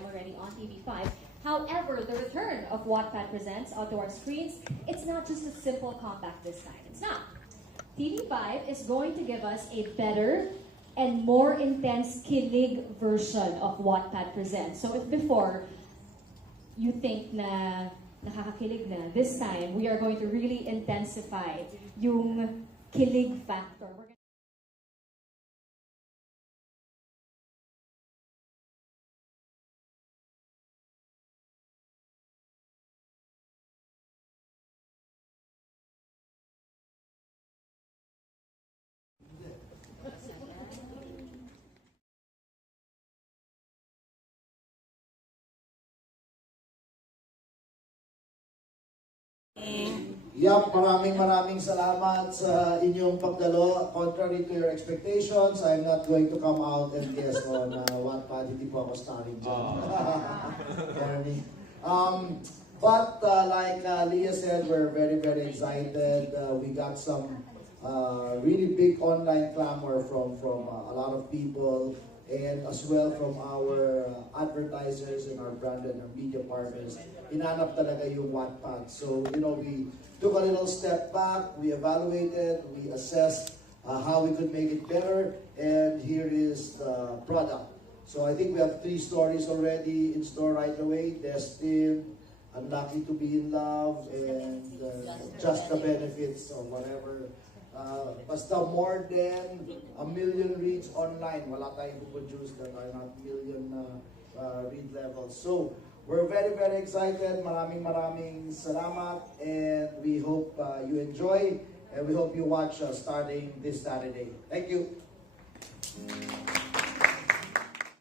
time already on TV5. However, the return of Wattpad Presents onto our screens, it's not just a simple comeback this time. It's not. TV5 is going to give us a better and more intense kilig version of Wattpad Presents. So if before, you think na nakakakilig na, this time, we are going to really intensify yung kilig factor. Yap, maraming salamat sa inyong pagdalo. Contrary to your expectations, I'm not going to come out and guess on Wattpad. Hindi po ako starring dyan. But like Leah said, we're very excited. We got some really big online clamor from a lot of people, and as well from our advertisers and our brand and our media partners. Inanap talaga yung Wattpad. So, you know, we took a little step back, we evaluated, we assessed how we could make it better, and here is the product. So I think we have 3 stories already in store right away: Destined, Unlucky to be in Love, and Just the Benefits, or whatever. Basta more than 1 million reads online. Wala tayong produce that are not million read levels. So we're very excited. Maraming salamat, and we hope you enjoy, and we hope you watch starting this Saturday. Thank you.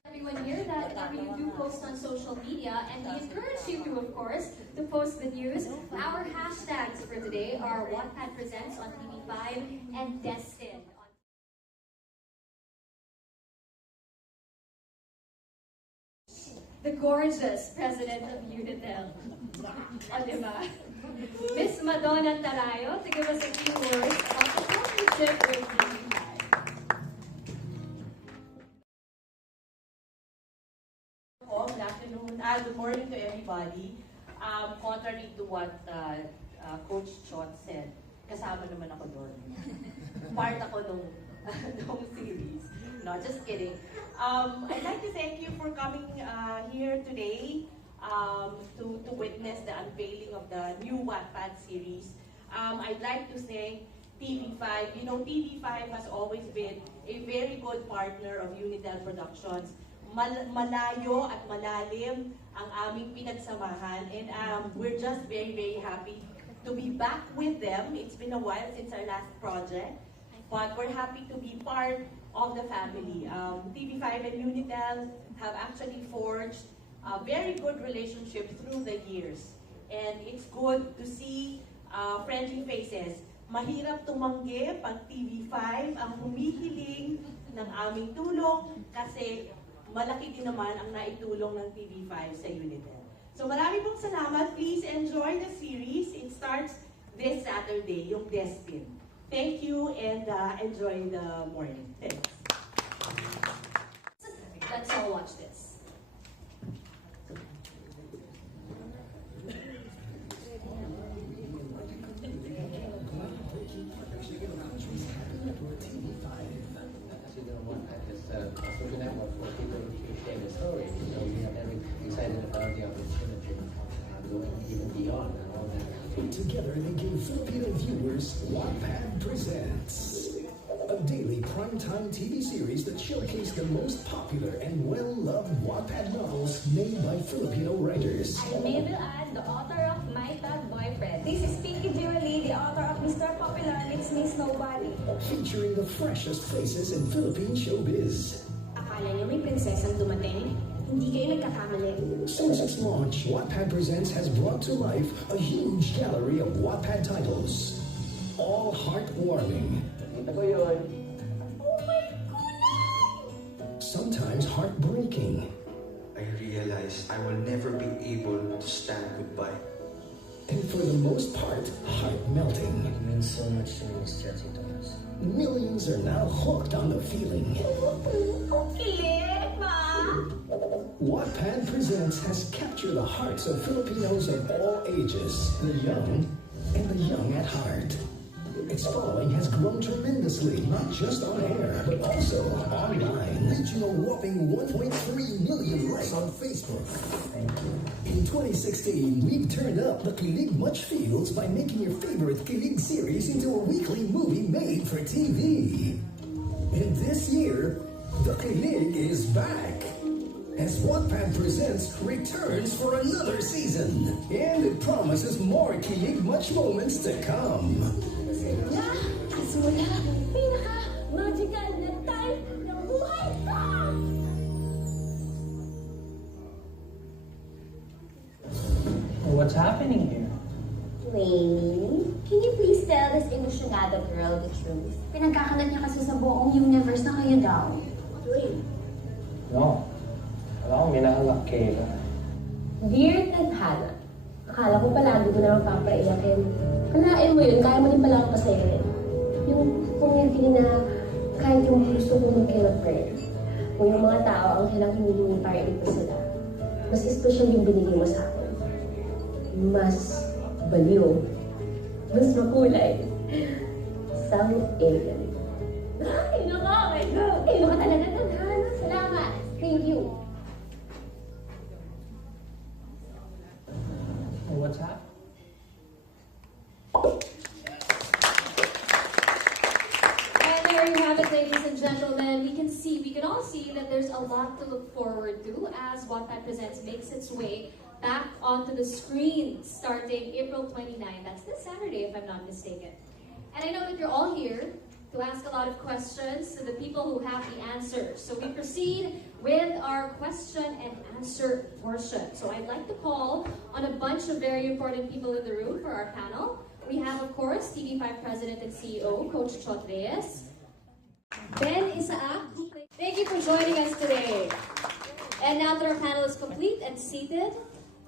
Everyone here that you do post on social media, and we encourage you to, of course, to post the news. Our hashtags for today are Wattpad Presents on TV5 and Destined. The gorgeous president of Unitel, o diba? Miss Madonna Tarayo, to give us a few words about the partnership with TV5. Good afternoon. Good morning to everybody. Contrary to what Coach Chot said, kasama naman ako doon. Part ako nung series. No, just kidding. I'd like to thank you for coming here today to witness the unveiling of the new Wattpad series. I'd like to thank TV5. You know, TV5 has always been a very good partner of Unitel Productions. Malayo at malalim ang aming pinagsamahan, and we're just very happy to be back with them. It's been a while since our last project, but we're happy to be part of the family. TV5 and Unitel have actually forged a very good relationship through the years, and it's good to see friendly faces. Mahirap tumanggi pag TV5 ang humihiling ng aming tulong, kasi malaki din naman ang naitulong ng TV5 sa Unitel. So marami pong salamat. Please enjoy the series. It starts this Saturday, yung Destined. Thank you, and enjoy the morning. Thanks. Let's all watch this. Social network for people to share the story. So we are very excited about the opportunity going even beyond and all that. Together they give Filipino viewers Wattpad Presents, a daily primetime TV series that showcased the most popular and well-loved Wattpad novels made by Filipino writers. I'm Mabel Ann, the author of My Thug Boyfriend. This is Pinky Julie, the author of Mr. Popular Let's Miss Nobody. Featuring the freshest faces in Philippine showbiz. Akala niyo may prinsesang dumating? Hindi kayo nagkakamali. Since its launch, Wattpad Presents has brought to life a huge gallery of Wattpad titles, all heartwarming. Ito ko yun. Oh my God! Sometimes heartbreaking. I realized I will never be able to stand goodbye. And for the most part, heart-melting. It means so much to me, Miss Chelsea Thomas. Millions are now hooked on the feeling. Kilig! Ma! Wattpad Presents has captured the hearts of Filipinos of all ages, the young and the young at heart. Its following has grown tremendously, not just on air, but also online, reaching a whopping 1.3 million likes on Facebook. In 2016, we've turned up the Kilig Much Feels by making your favorite Kilig series into a weekly movie made for TV. And this year, the Kilig is back, as Wattpad Presents returns for another season. And it promises more Kilig Much moments to come. Na, Azula, pinaka-magical na time ng buhay ko! What's happening here? Wayne, can you please tell this emotionado girl the truth? Pinagkakalat niya kasi sa buong universe na kayo daw. Wayne. No. Wala akong minahalak kay Eva. Dear Tadhana, akala ko palagi ko na mapapaiyakin. Kalain mo yun, kaya mo din pala ako pasayarin. Yung pumili na kahit yung gusto ko mag-kill-a-prayer. Kung yung mga tao ang kailang hinihingi para ito sila, mas special yung binigay mo sa akin. Mas baliw. Mas makulay. Isang alien. Ay, nakakaigo! Kayo ka talaga, Tadhana. Salamat. Thank you. What's happening? And there you have it, ladies and gentlemen. We can all see that there's a lot to look forward to as Wattpad Presents makes its way back onto the screen starting April 29. That's this Saturday, if I'm not mistaken. And I know that you're all here to ask a lot of questions to the people who have the answers. So we proceed with our question and answer portion. So I'd like to call on a bunch of very important people in the room for our panel. We have, of course, TV5 President and CEO, Coach Chot Reyes. Ben Isaac, thank you for joining us today. And now that our panel is complete and seated,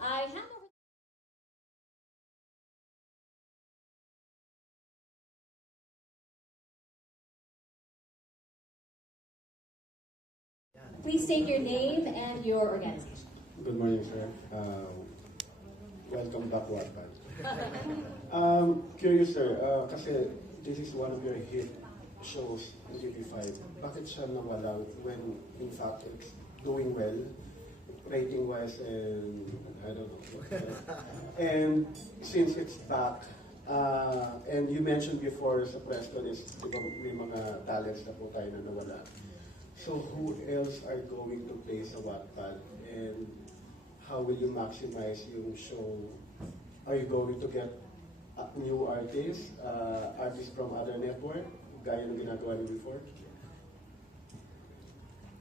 I hand over. Please state your name and your organization. Good morning, sir. Welcome back, Wattpad. Curious, sir, kasi this is one of your hit shows in TV5. Bakit siya nawala when, in fact, it's doing well, rating-wise, and I don't know. And since it's back, and you mentioned before sa press release, di ba, may mga talents na po tayo na nawala. So who else are going to play sa Wattpad, and how will you maximize yung show? Are you going to get new artists, artists from other network, gaya ng ginagawa niyo before?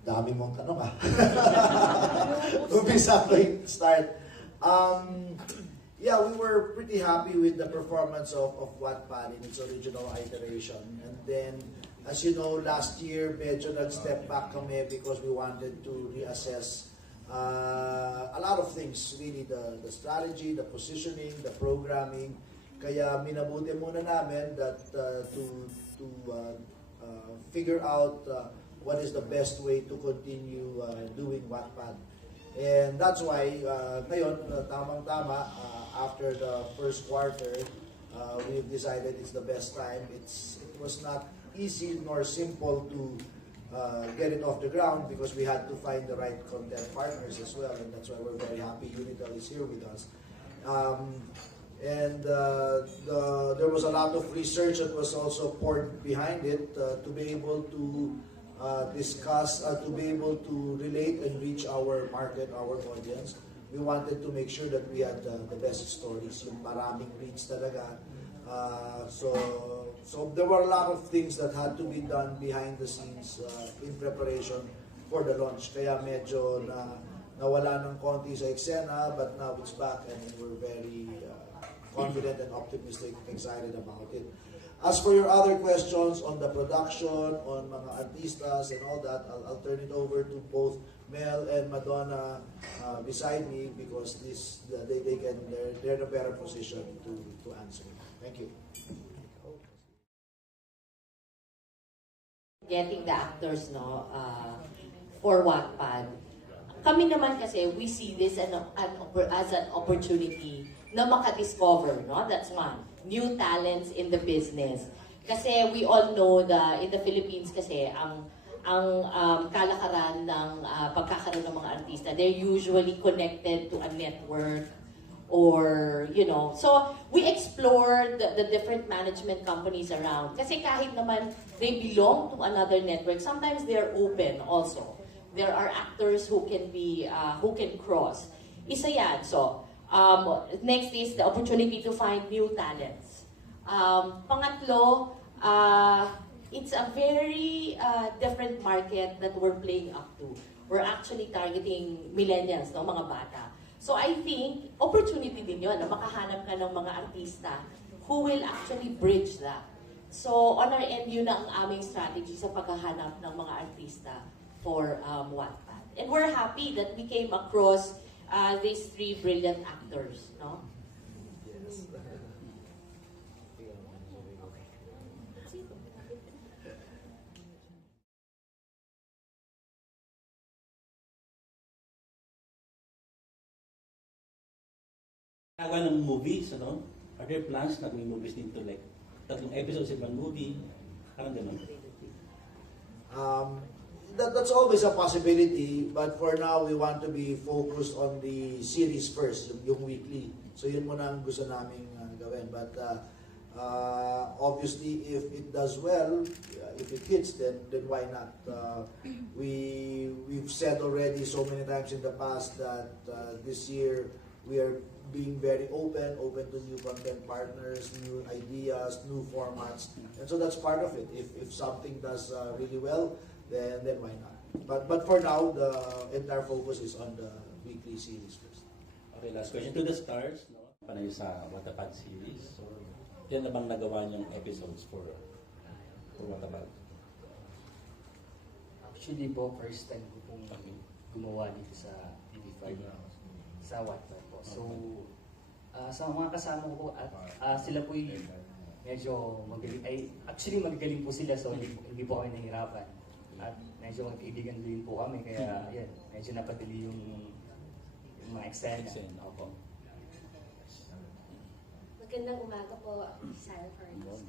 Dami mong tanong ah. Umpisa ko yung start. Yeah, we were pretty happy with the performance of Wattpad in its original iteration. And then, as you know, last year, medyo nag-step back kami because we wanted to reassess a lot of things, really, the strategy, the positioning, the programming. Kaya minabuti muna namin that to figure out what is the best way to continue doing Wattpad. And that's why, ngayon, tamang-tama, after the first quarter, we've decided it's the best time. It was not easy nor simple to get it off the ground because we had to find the right content partners as well, and that's why we're very happy Unitel is here with us. There was a lot of research that was also poured behind it to be able to discuss, to be able to relate and reach our market, our audience. We wanted to make sure that we had the best stories, yung maraming reach talaga. So there were a lot of things that had to be done behind the scenes in preparation for the launch. Kaya medyo nawala ng konti sa eksena, but now it's back and we're very confident and optimistic, excited about it. As for your other questions on the production, on mga artistas and all that, I'll turn it over to both Mel and Madonna beside me because they're in a better position to answer. Thank you. Getting the actors, no, for Wattpad. Kami naman kasi, we see this as an opportunity na makadiscover, no? That's one. New talents in the business. Kasi we all know that in the Philippines kasi, ang kalakaran ng pagkakaroon ng mga artista, they're usually connected to a network or, you know. So, we explored the different management companies around. Kasi kahit naman they belong to another network, sometimes they're open also. There are actors who can be, who can cross. Isa yan. So, next is the opportunity to find new talents. Pangatlo, it's a very different market that we're playing up to. We're actually targeting millennials, no, mga bata. So I think, opportunity din yun na makahanap ka ng mga artista who will actually bridge that. So on our end, yun ang aming strategy sa paghahanap ng mga artista for Wattpad. And we're happy that we came across these three brilliant actors, no? Yes. Nagawa ng movies, ano? Are there plans na may movies dito, like 3 episodes in one movie? Parang ganun. That's always a possibility, but for now, we want to be focused on the series first, yung weekly. So yun muna ang gusto namin gawin. But obviously, if it does well, if it hits, then why not? We've said already so many times in the past that this year, we are being very open to new content partners, new ideas, new formats. And so that's part of it. If something does really well, then why not? But for now, the entire focus is on the weekly series first. Okay, last question. To the stars, no? Panayo sa Wattpad series. So, yan na bang nagawa niyong episodes for Wattpad? Actually po, first time ko pong gumawa dito sa TV5 sa Wattpad po. So, sa mga kasama ko, sila po medyo magaling. Actually, magagaling po sila, so hindi po kami nahihirapan. At medyo magkaibigan din po kami, kaya yan, medyo napadali yung mga eksena. Opo. Magandang umaga po, Sarah Carlos.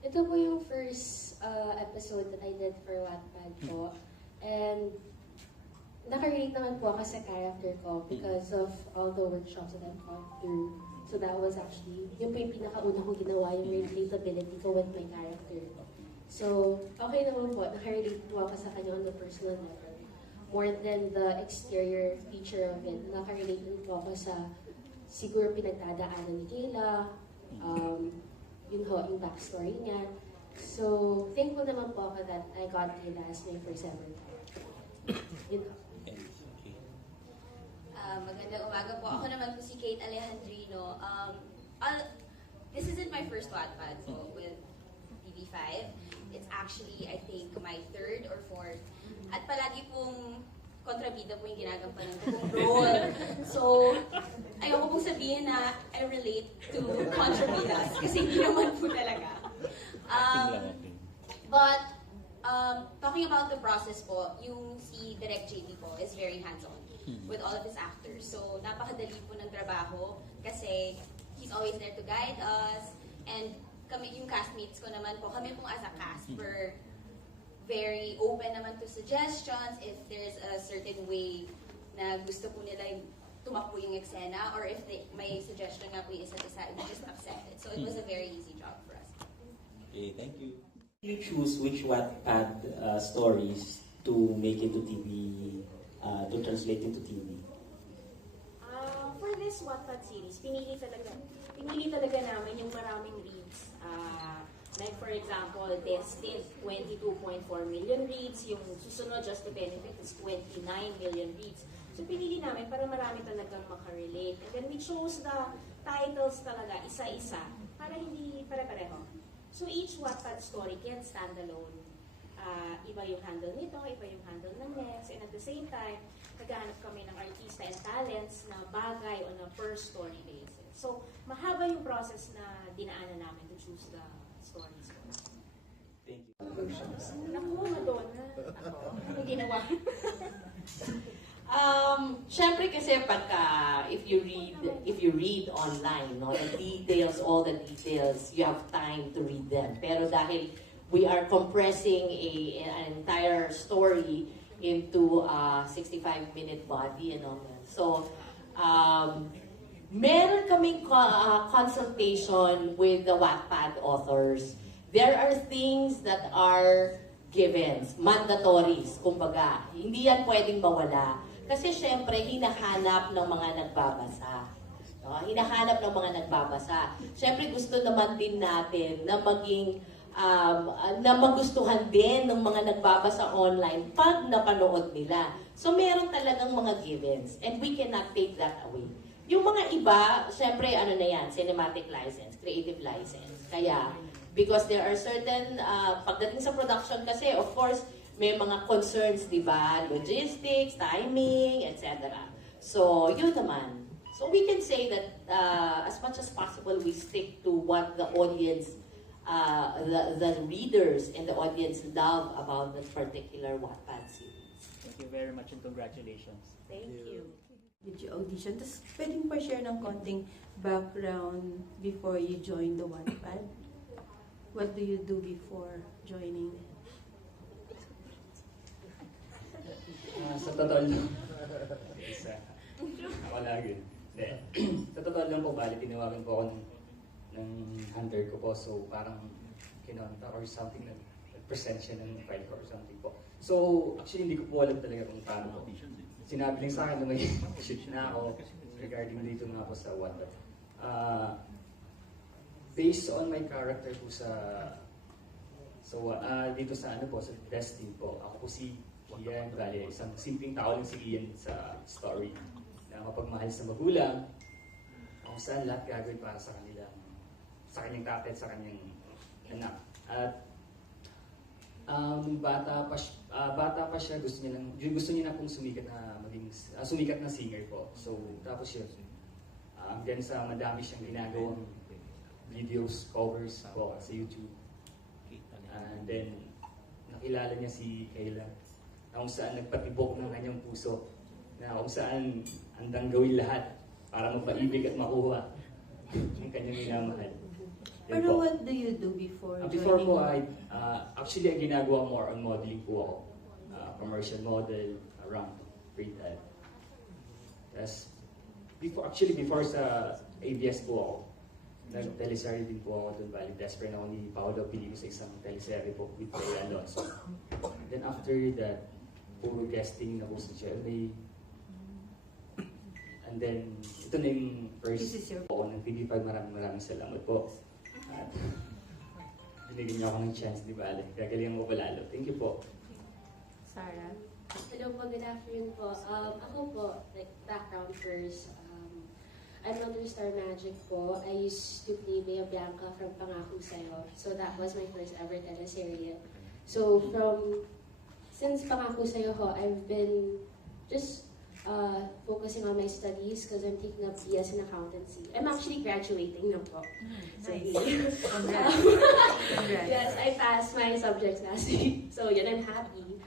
Ito po yung first episode that I did for Wattpad po. And nakarelate naman po ako sa character ko because of all the workshops that I've gone through. So that was actually, yun po yung pinakauna ko ginawa, yung relatability ko with my character. So, okay naman po, nakarelate po ako sa kanya on the personal level. More than the exterior feature of it, nakarelate din po ako sa siguro pinagdadaanan ni Kayla, yun ho, yung backstory niya. So, thankful naman po ako that I got Kayla as my first ever character. Yun ho. Magandang umaga po. Ako naman po si Kate Alejandrino. This isn't my first Wattpad with TV5. It's actually, I think, my 3rd or 4th. At palagi pong kontrabida po yung ginagampanan kong role. So, ayoko pong sabihin na I relate to kontrabidas kasi hindi naman po talaga. But, talking about the process po, yung si Direct JB po is very hands-on with all of his actors. So, napakadali po ng trabaho kasi he's always there to guide us. And kami, yung castmates ko naman po, kami pong as a cast, we're very open naman to suggestions if there's a certain way na gusto po nila tumakbo yung eksena or if may suggestion nga po yung isa't isa, we just accept it. So, it was a very easy job for us. Okay, thank you. You choose which Wattpad stories to make into TV, to translate into TV? For this Wattpad series, pinili talaga namin yung maraming reads. Like for example, this did 22.4 million reads. Yung susunod, Just to Benefit, is 29 million reads. So pinili namin para marami talagang makarelate. And then we chose the titles talaga, isa-isa, para hindi pare-pareho. So each Wattpad story can stand alone. Iba yung handle nito, iba yung handle ng next, and at the same time, naghahanap kami ng artista and talents na bagay on a per story basis. So, mahaba yung process na dinaanan namin to choose the stories. Thank you. Naku, Madonna. Ano ginawa? Syempre kasi pagka if you read online, no, the details, all the details, you have time to read them. Pero dahil we are compressing an entire story into a 65-minute body and all that. So, meron kaming consultation with the Wattpad authors. There are things that are givens, mandatories, kumbaga. Hindi yan pwedeng mawala. Kasi syempre, hinahanap ng mga nagbabasa. No? Hinahanap ng mga nagbabasa. Syempre, gusto naman din natin na maging, na magustuhan din ng mga nagbabasa online pag napanood nila. So, meron talagang mga givens. And we cannot take that away. Yung mga iba, syempre, ano na yan, cinematic license, creative license. Kaya, because there are certain, pagdating sa production kasi, of course, may mga concerns, di ba? Logistics, timing, etc. So, yun naman. So, we can say that as much as possible, we stick to what the audience, the readers and the audience love about that particular Wattpad series. Thank you very much and congratulations. Thank you. Did you audition? Tapos pwedeng pa-share ng konting background before you join the Wattpad? What do you do before joining? Sa totoo lang, ako lagi. Sa totoo lang po, bali, tinawagan po ako ng hunter ko po. So, parang kinonta or something, nag-present siya ng file ko or something po. So, actually, hindi ko po alam talaga kung paano po. Sinabi lang sa akin na may shoot na ako regarding dito nga po sa Wattpad. Based on my character po dito sa ano po, sa Destiny po, ako po si Ian, bali, isang simpleng tao lang si Ian sa story na mapagmahal sa magulang, kung saan lahat gagawin para sa kanyang tatay at sa kanyang anak. At bata pa siya, gusto niya na pong sumikat na singer po. So, tapos yun, hanggang sa madami siyang ginagawang videos, covers po sa YouTube. And then, nakilala niya si Kayla, na kung saan nagpatibok ng kanyang puso, na kung saan handang gawin lahat para mapaibig at makuha ang kanyang minamahal. Pero what do you do before joining? Before po, actually, ginagawa more on modeling po ako. Commercial model, around free time. Tapos, before sa ABS po ako, nag-teleserye din po ako doon. Bali, desperate ako ni Paolo Pilipo sa isang teleserye po with Ray Alonso. Then after that, puro guesting na po sa siya. And then, ito na yung first po ng TV5. Maraming salamat po. At binigyan niyo ako ng chance, di ba? Gagalingan ko palalo. Thank you po. Sarah? Hello po, good afternoon po. Ako po, like, background first. I'm under Star Magic po. I used to play Bea Bianca from Pangako Sa'yo. So that was my first ever teleserye. So since Pangako Sa'yo ho, I've been just focusing on my studies because I'm taking up BS in accountancy. I'm actually graduating na po. So, Nice. Congrats. yes, I passed my subjects last week. So yun, I'm happy.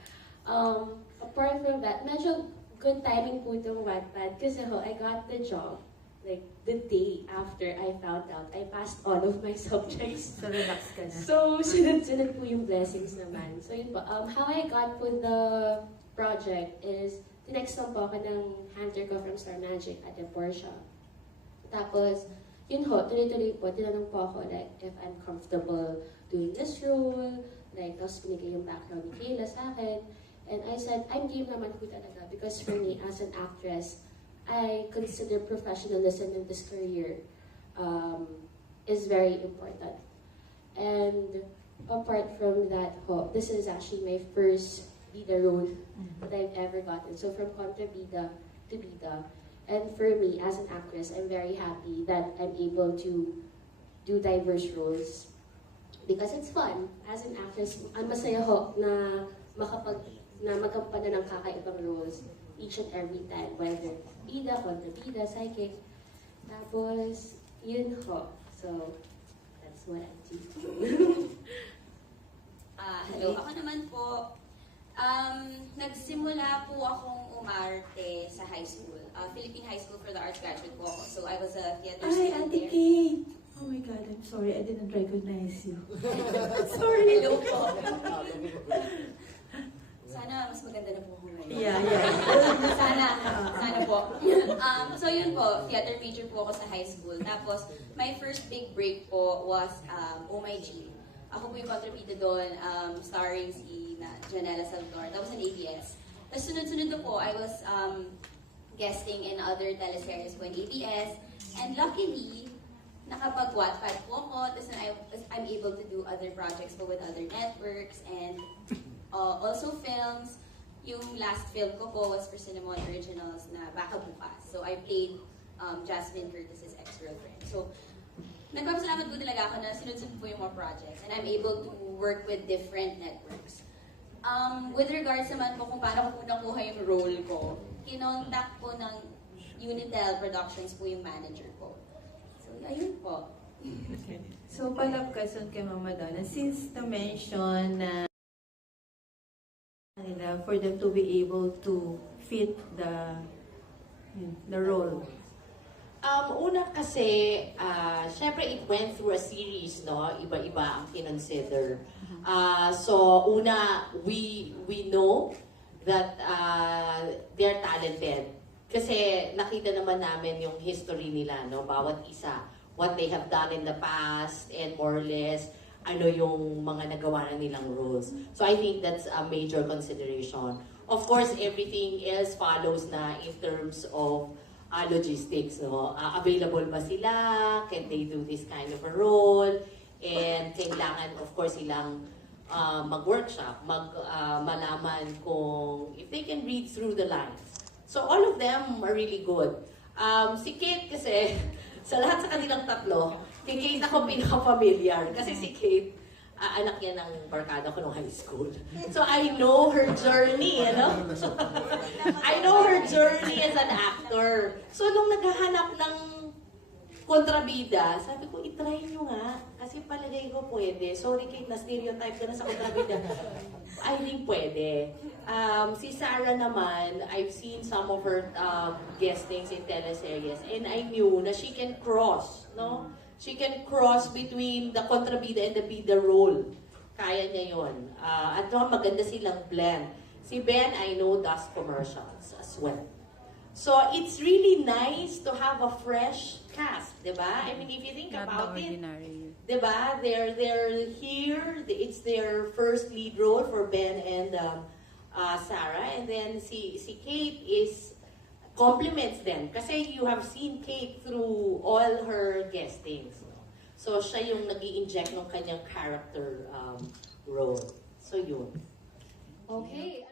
Apart from that, medyo good timing po itong Wattpad kasi ho, I got the job like the day after I found out I passed all of my subjects. So relax ka na. So sunod-sunod po yung blessings naman. So yun po, how I got po the project is tinext lang po ako ng hunter ko from Star Magic at the Porsche. Tapos, yun ho, tuloy-tuloy po, tinanong po ako like if I'm comfortable doing this role, like tapos binigay yung background ni Kayla sa akin. And I said, I'm game naman po talaga because for me as an actress, I consider professionalism in this career is very important. And apart from that, this is actually my first bida role that I've ever gotten. So from contrabida to bida. And for me, as an actress, I'm very happy that I'm able to do diverse roles because it's fun. As an actress, ang masaya ho na magkampana ng kakaibang roles each and every time, whether bida, kontrabida, psychic. Tapos, yun ho. So, that's what I do. Hello, ako naman po, Nagsimula po akong umarte sa high school. Philippine High School for the Arts graduate po ako. So I was a theater Ay, student Ate there. Kate! Oh my God, I'm sorry. I didn't recognize you. Sorry. Hello po. Sana mas maganda na po ako ngayon. Yeah. Sana po. So yun po, theater major po ako sa high school. Tapos, my first big break po was Oh My G. Ako po yung kontrabida doon, starring si Janela Salvador. That was an ABS. Tapos sunod-sunod na po, I was guesting in other teleseries po in ABS. And luckily, nakapag-Wattpad po ako. Tapos I'm able to do other projects po with other networks and also films. Yung last film ko po was for Cinnamon Originals na Baka Bukas. So I played Jasmine Curtis's ex-girlfriend. So nagpapasalamat po talaga ako na sinunod-sunod po yung mga projects and I'm able to work with different networks. With regards naman po kung paano ko po nakuha yung role ko, kinontak po ng Unitel Productions po yung manager ko. So ayun po. So, follow-up question kay Mama Donna. Since na-mention na for them to be able to fit the role. Una kasi, syempre it went through a series, no? Iba-iba ang kinonsider. So, una, we know that they're talented. Kasi nakita naman namin yung history nila, no? Bawat isa, what they have done in the past, and more or less, ano yung mga nagawa na nilang roles. So I think that's a major consideration. Of course, everything else follows na in terms of logistics. No? Available ba sila? Can they do this kind of a role? And kailangan, of course, silang mag-workshop, malaman kung if they can read through the lines. So all of them are really good. Si Kate kasi, sa lahat sa kanilang tatlo, kay Kate ako pinaka-familiar. Kasi si Kate, anak yan ng barkada ko nung high school. So I know her journey, ano? I know her journey as an actor. So nung naghahanap ng kontrabida, sabi ko, itry nyo nga. Kasi palagay ko pwede. Sorry Kate, na-stereotype ka na sa kontrabida. I think pwede. Si Sarah naman, I've seen some of her guestings in teleseries and I knew na she can cross, no? She can cross between the kontrabida and the bida role. Kaya niya yun. At maganda silang blend. Si Ben, I know, does commercials as well. So, it's really nice to have a fresh cast, diba? I mean, if you think about it, diba? They're here, it's their first lead role for Ben and Sarah, and then si Kate complements them. Kasi you have seen Kate through all her guestings. So, siya yung nag-i-inject ng kanyang character role. So, yun. Okay.